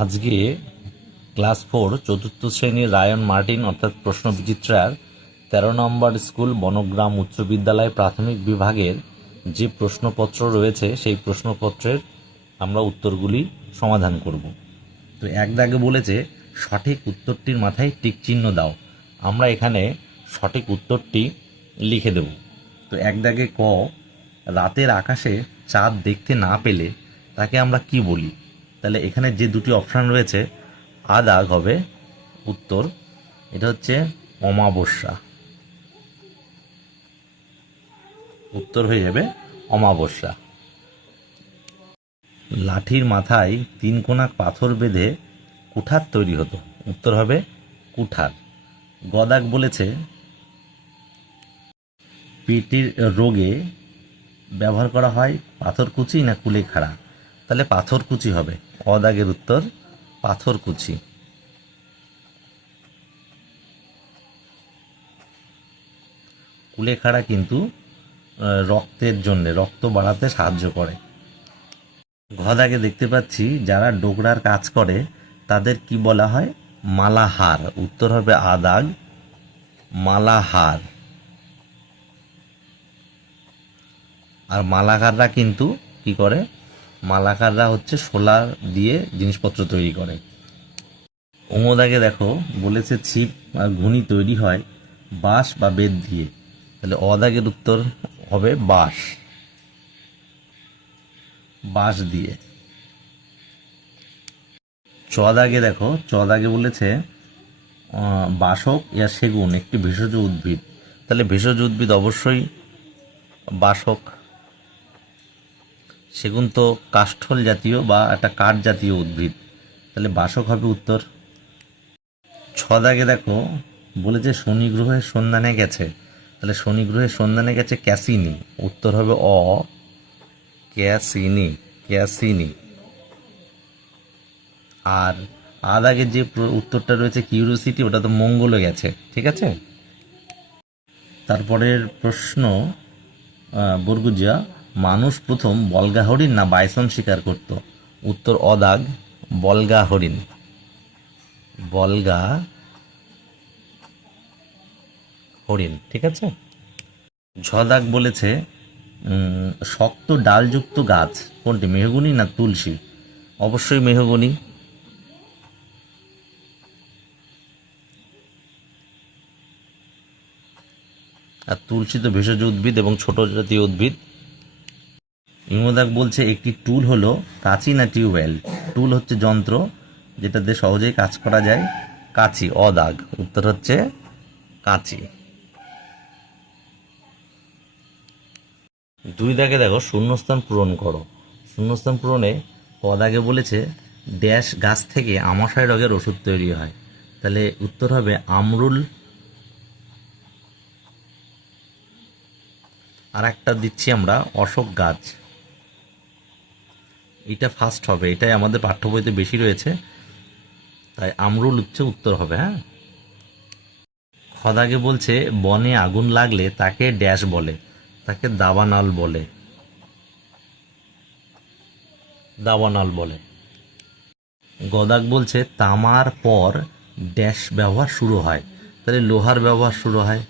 আজকে ক্লাস 4 চতুর্থ শ্রেণীর রায়ন মার্টিন অর্থাৎ প্রশ্ন বিচিত্রার 13 নম্বর স্কুল বনগ্রাম উচ্চ বিদ্যালয় প্রাথমিক বিভাগের যে প্রশ্নপত্র রয়েছে সেই প্রশ্নপত্রের আমরা উত্তরগুলি সমাধান করব। তো এক দাগে বলেছে সঠিক উত্তরটির মাথায় টিক চিহ্ন দাও। আমরা এখানে সঠিক উত্তরটি লিখে দেব। তো এক দাগে ক, রাতের আকাশে চাঁদ দেখতে না পেলে তাকে আমরা কি বলি? তাহলে এখানে যে দুটি অপশান রয়েছে আ দাগ হবে উত্তর, এটা হচ্ছে অমাবস্যা। উত্তর হয়ে যাবে অমাবস্যা। লাঠির মাথায় 3 কোনা পাথর বেঁধে কুঠার তৈরি হতো, উত্তর হবে কুঠার। গদাক বলেছে পেটের রোগে ব্যবহার করা হয় পাথরকুচি না কুলেখাড়া? তাহলে পাথরকুচি হবে। অদাগের উত্তর পাথরকুচি। কুলেখাড়া কিন্তু রক্তের জন্য, রক্ত বাড়াতে সাহায্য করে। ঘদাকে দেখতে পাচ্ছি যারা ডোকরার কাজ করে তাদের কি বলা হয়? মালাহার। উত্তর হবে আদাগ মালাহার। আর মালাকাররা কিন্তু কি করে? মালাকাররা হচ্ছে সোলার দিয়ে জিনিসপত্র তৈরি করে। ওমদাকে দেখো বলেছে ছিপ আর ঘুনি তৈরি হয় বাঁশ বা বেত দিয়ে। তাহলে অদাগের উত্তর হবে বাঁশ, বাঁশ দিয়ে। চদাগে দেখো, চদাগে বলেছে বাসক ইয়া সেগুন একটি ভেষজ উদ্ভিদ। তাহলে ভেষজ উদ্ভিদ অবশ্যই বাসক। সেগুন তো কাষ্ঠল জাতীয় বা একটা কাঠ জাতীয় উদ্ভিদ, তাহলে বাসক হবে উত্তর। ছদাগে দেখো বলেছে শনি গ্রহের সন্ধানে গেছে। তাহলে শনি গ্রহের সন্ধানে গেছে ক্যাসিনি, উত্তর হবে অ ক্যাসিনি, ক্যাসিনি। আর আদাগে যে উত্তরটা রয়েছে কিউরিওসিটি, ওটা তো মঙ্গলে গেছে, ঠিক আছে। তারপরের প্রশ্ন বরগুজিয়া, মানুষ প্রথম বলগা হরিণ না বাইসন শিকার করত? উত্তর অদাগ বলগা হরিণ, বলগা হরিণ, ঠিক আছে। ঝদাক বলেছে শক্ত ডালযুক্ত গাছ কোনটি, মেহগনি না তুলসী? অবশ্যই মেহগনি। আর তুলসী তো ভেষজ উদ্ভিদ এবং ছোট জাতীয় উদ্ভিদ। ইমোদাক বলছে একটি টুল হলো কাঁচি না টিউবওয়েল? টুল হচ্ছে যন্ত্র যেটাতে সহজেই কাজ করা যায়, কাঁচি। অদাগ উত্তর হচ্ছে কাঁচি। 2 দাগে দেখো শূন্যস্থান পূরণ করো। শূন্যস্থান পূরণে পদাগে বলেছে ড্যাশ গাছ থেকে আমাশয় রোগের ওষুধ তৈরি হয়। তাহলে উত্তর হবে আমরুল। আর একটা দিচ্ছি আমরা অশোক গাছ, এটা ফার্স্ট হবে, এটাই আমাদের পাঠ্য বইতে বেশি রয়েছে, তাই আমরুল হচ্ছে উত্তর হবে। হ্যাঁ। খদাগে বলছে বনে আগুন লাগলে তাকে ড্যাশ বলে? তাকে দাবানাল বলে, দাবানাল বলে। গদাক বলছে তামার পর ড্যাশ ব্যবহার শুরু হয়? তাহলে লোহার ব্যবহার শুরু হয়।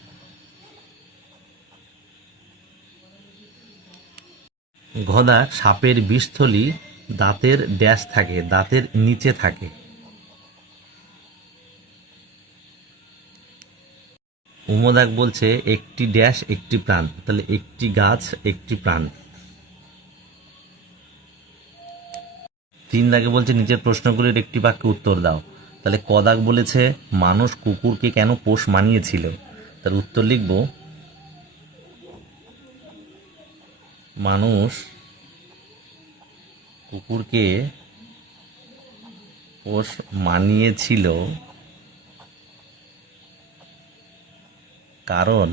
গদাক সাপের বিষথলি দাঁতের ড্যাশ থাকে? দাঁতের নিচে থাকে। উমদাক বলছে একটি ড্যাশ একটি প্রাণ, তাহলে একটি গাছ একটি প্রাণ। 3 দাগে বলছে নিচের প্রশ্নগুলির একটি বাক্যে উত্তর দাও। তাহলে কদাক বলেছে মানুষ কুকুরকে কেন পোষ মানিয়েছিল? তার উত্তর লিখব মানুষ কুকুরকে পোষ মানিয়েছিল কারণ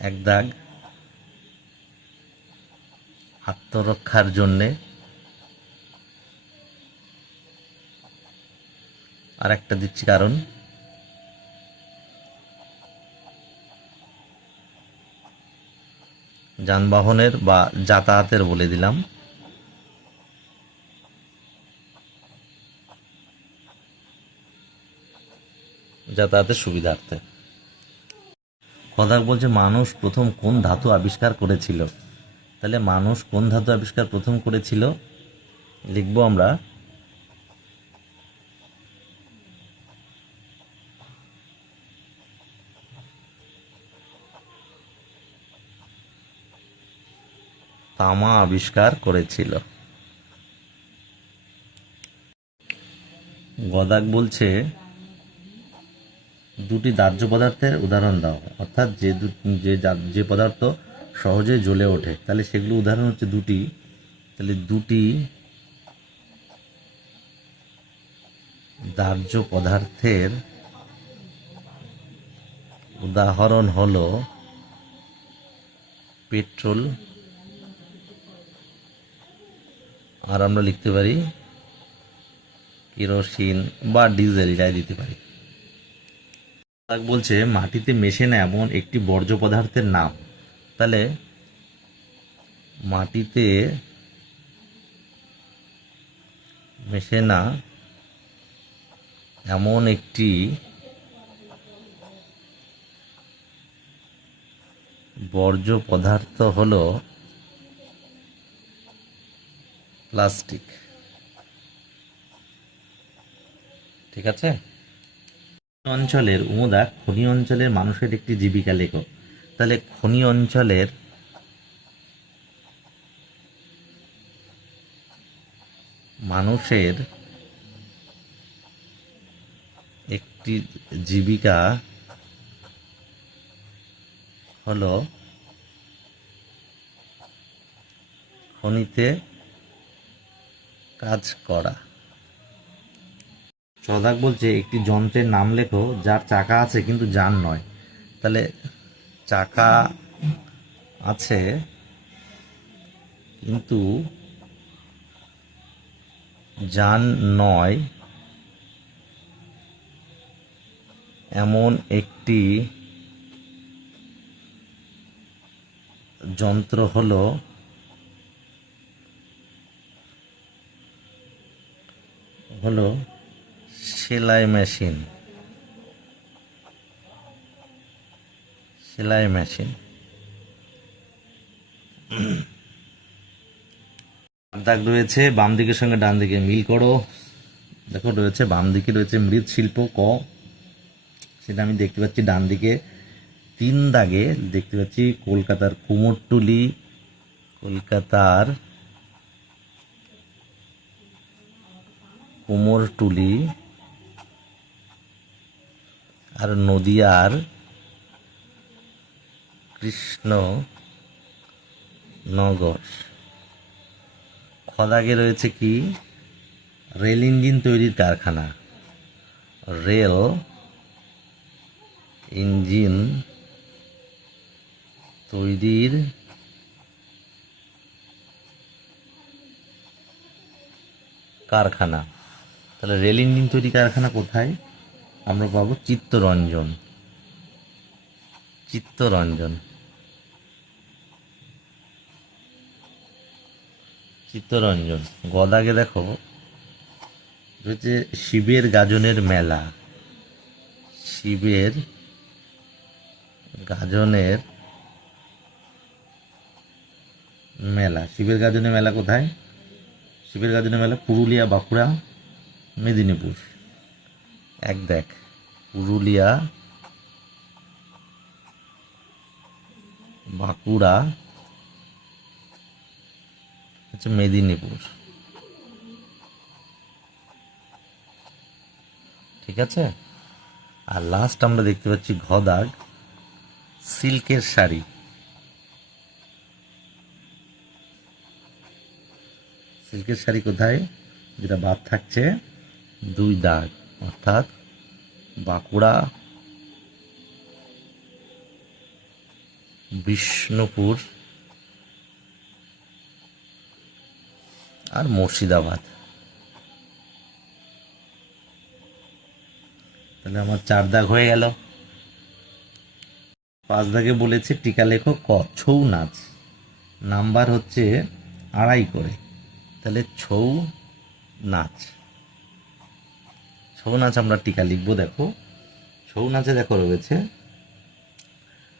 এক দাগ আত্মরক্ষার জন্যে, আর একটা দিচ্ছি কারণ যানবাহনের বা যাতায়াতের বলে দিলাম। যাতায়াতের সুবিধার্থে। কথা বলছে মানুষ প্রথম কোন ধাতু আবিষ্কার করেছিল। তাহলে মানুষ কোন ধাতু আবিষ্কার প্রথম করেছিল, লিখবো আমরা তামা আবিষ্কার করেছিল। গদাক বলছে দুটি দাহ্য পদার্থের উদাহরণ দাও, অর্থাৎ যে পদার্থ সহজে জ্বলে ওঠে, তাহলে সেগুলো উদাহরণ হচ্ছে দুটি। তাহলে দুটি দাহ্য পদার্থের উদাহরণ হলো পেট্রোল, আর আমরা লিখতে পারি কেরোসিন বা ডিজেল, যাই দিতে পারি। বলছে মাটিতে মেশে না এমন একটি বর্জ্য পদার্থের নাম। তাহলে মাটিতে মেশে না এমন একটি বর্জ্য পদার্থ হলো প্লাস্টিক। ঠিক আছে। অঞ্চলের উমদা খনি অঞ্চলের মানুষের একটি জীবিকা লেখো। তাহলে খনি অঞ্চলের মানুষের একটি জীবিকা হলো খনিতে কাজ করা। সদাক বলছে একটি যন্ত্রের নাম লেখো যার চাকা আছে কিন্তু যান নয়। তাহলে চাকা আছে কিন্তু যান নয় এমন একটি যন্ত্র হলো সেলাই মেশিন। সেলাই মেশিন। দাগ রয়েছে বাম দিকের সঙ্গে ডান দিকে মিল করো। দেখো রয়েছে বাম দিকে রয়েছে মৃৎশিল্প ক, সেটা আমি দেখতে পাচ্ছি ডান দিকে 3 দাগে দেখতে পাচ্ছি কলকাতার কুমোরটুলি, কলকাতার কুমোরটুলি আর নদিয়ার কৃষ্ণনগর। খদাগে রয়েছে কি রেল ইঞ্জিন তৈরির কারখানা, রেল ইঞ্জিন তৈরির কারখানা। তাহলে রেল ইঞ্জিন তৈরি কারখানা কোথায় আমরা পাবো? চিত্তরঞ্জন। চিত্তরঞ্জন। চিত্তরঞ্জন। গদাগে দেখো রয়েছে শিবের গাজনের মেলা। শিবের গাজনের মেলা। শিবের গাজনের মেলা কোথায়? শিবের গাজনের মেলা পুরুলিয়া, বাঁকুড়া, মেদিনীপুর। এক দেখ পুরুলিয়া, বাঁকুড়া, হচ্ছে মেদিনীপুর। ঠিক আছে। আর লাস্ট আমরা দেখতে পাচ্ছি ঘদাগ সিল্কের শাড়ি। সিল্কের শাড়ি কোথায়? যেটা বাদ থাকছে 2 দাগ, অর্থাৎ বাঁকুড়া, বিষ্ণুপুর আর মুর্শিদাবাদ। তাহলে আমার 4 দাগ হয়ে গেল। 5 দাগে বলেছে টিকা লেখো ক ছৌ নাচ। নাম্বার হচ্ছে 2.5 করে। তাহলে ছৌ নাচ। ছৌ নাচ আমরা টিকা লিখবো। দেখো ছৌ ছৌ নাচে দেখো রয়েছে,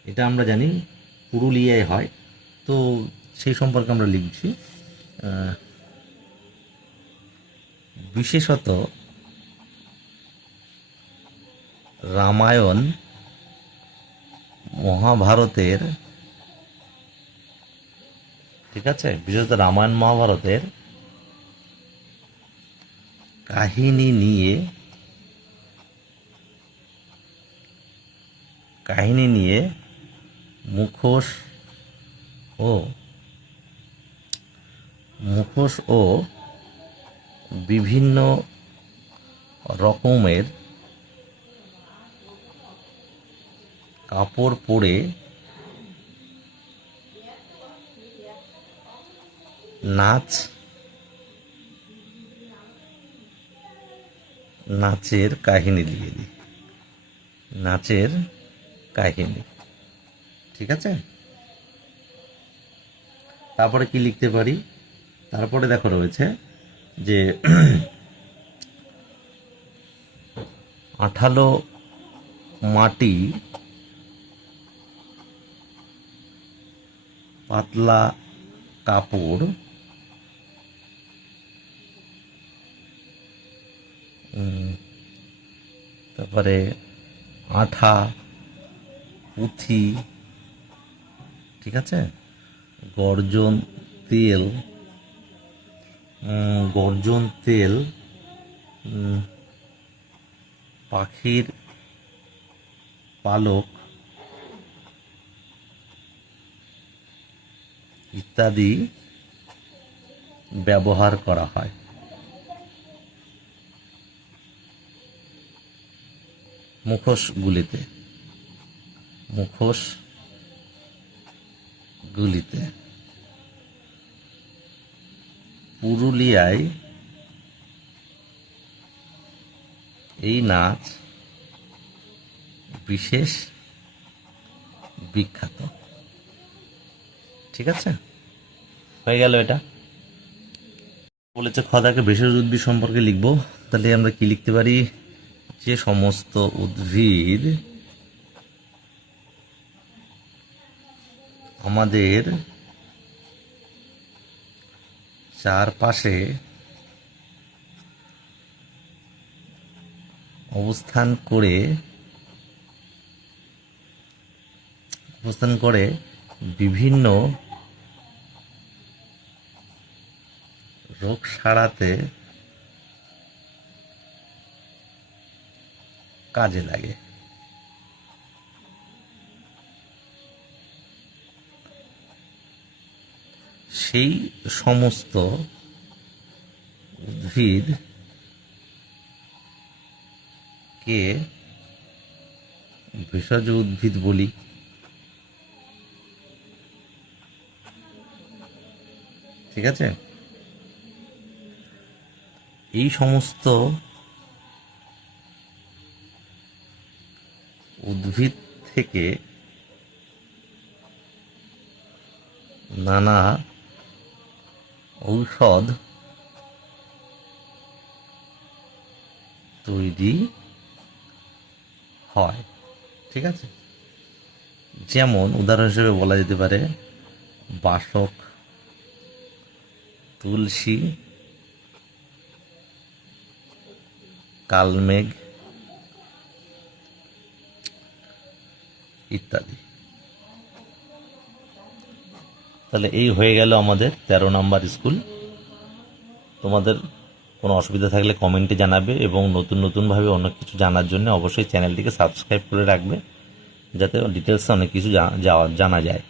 এটা আমরা জানি পুরুলিয়ায় হয়, তো সেই সম্পর্কে আমরা লিখছি। বিশেষত রামায়ণ মহাভারতের, ঠিক আছে, বিশেষত রামায়ণ মহাভারতের কাহিনী নিয়ে মুখোশ ও বিভিন্ন রকমের কাপড় পরে নাচের কাহিনী লিখে দিই, নাচের কাহিনী, ঠিক আছে। তারপরে কি লিখতে পারি, তারপরে দেখো রয়েছে যে আঠালো মাটি পাতলা কাপড় তারপরে আঠা পুঁথি, ঠিক আছে, গর্জন তেল পাখির পালক ইত্যাদি ব্যবহার করা হয়। মুখোশগুলিতে পুরুলিয়ায় এই নাচ বিশেষ বিখ্যাত, ঠিক আছে, হয়ে গেল। এটা বলেছে খদাকে ভেষজ উদ্ভিদ সম্পর্কে লিখবো, তাহলে আমরা কি লিখতে পারি, যে সমস্ত উদ্ভিদ আমাদের চারপাশে অবস্থান করে বিভিন্ন রোগ সারাতে কাজে লাগে। সেই সমস্ত উদ্ভিদকে ভেষজ উদ্ভিদ বলি, ঠিক আছে। এই সমস্ত উদ্ভিদ থেকে নানা ঔষধ তৈরি হয়, ঠিক আছে। যেমন উদাহরণ হিসেবে বলা যেতে পারে বাসক, তুলসী, কালমেঘ ইত্যাদি। তাহলে এই হয়ে গেল আমাদের 13 নম্বর স্কুল। তোমাদের কোনো অসুবিধা থাকলে কমেন্টে জানাবে, এবং নতুনভাবে অনেক কিছু জানার জন্য অবশ্যই চ্যানেলটিকে সাবস্ক্রাইব করে রাখবে, যাতে ডিটেলসে অনেক কিছু জানা যায়।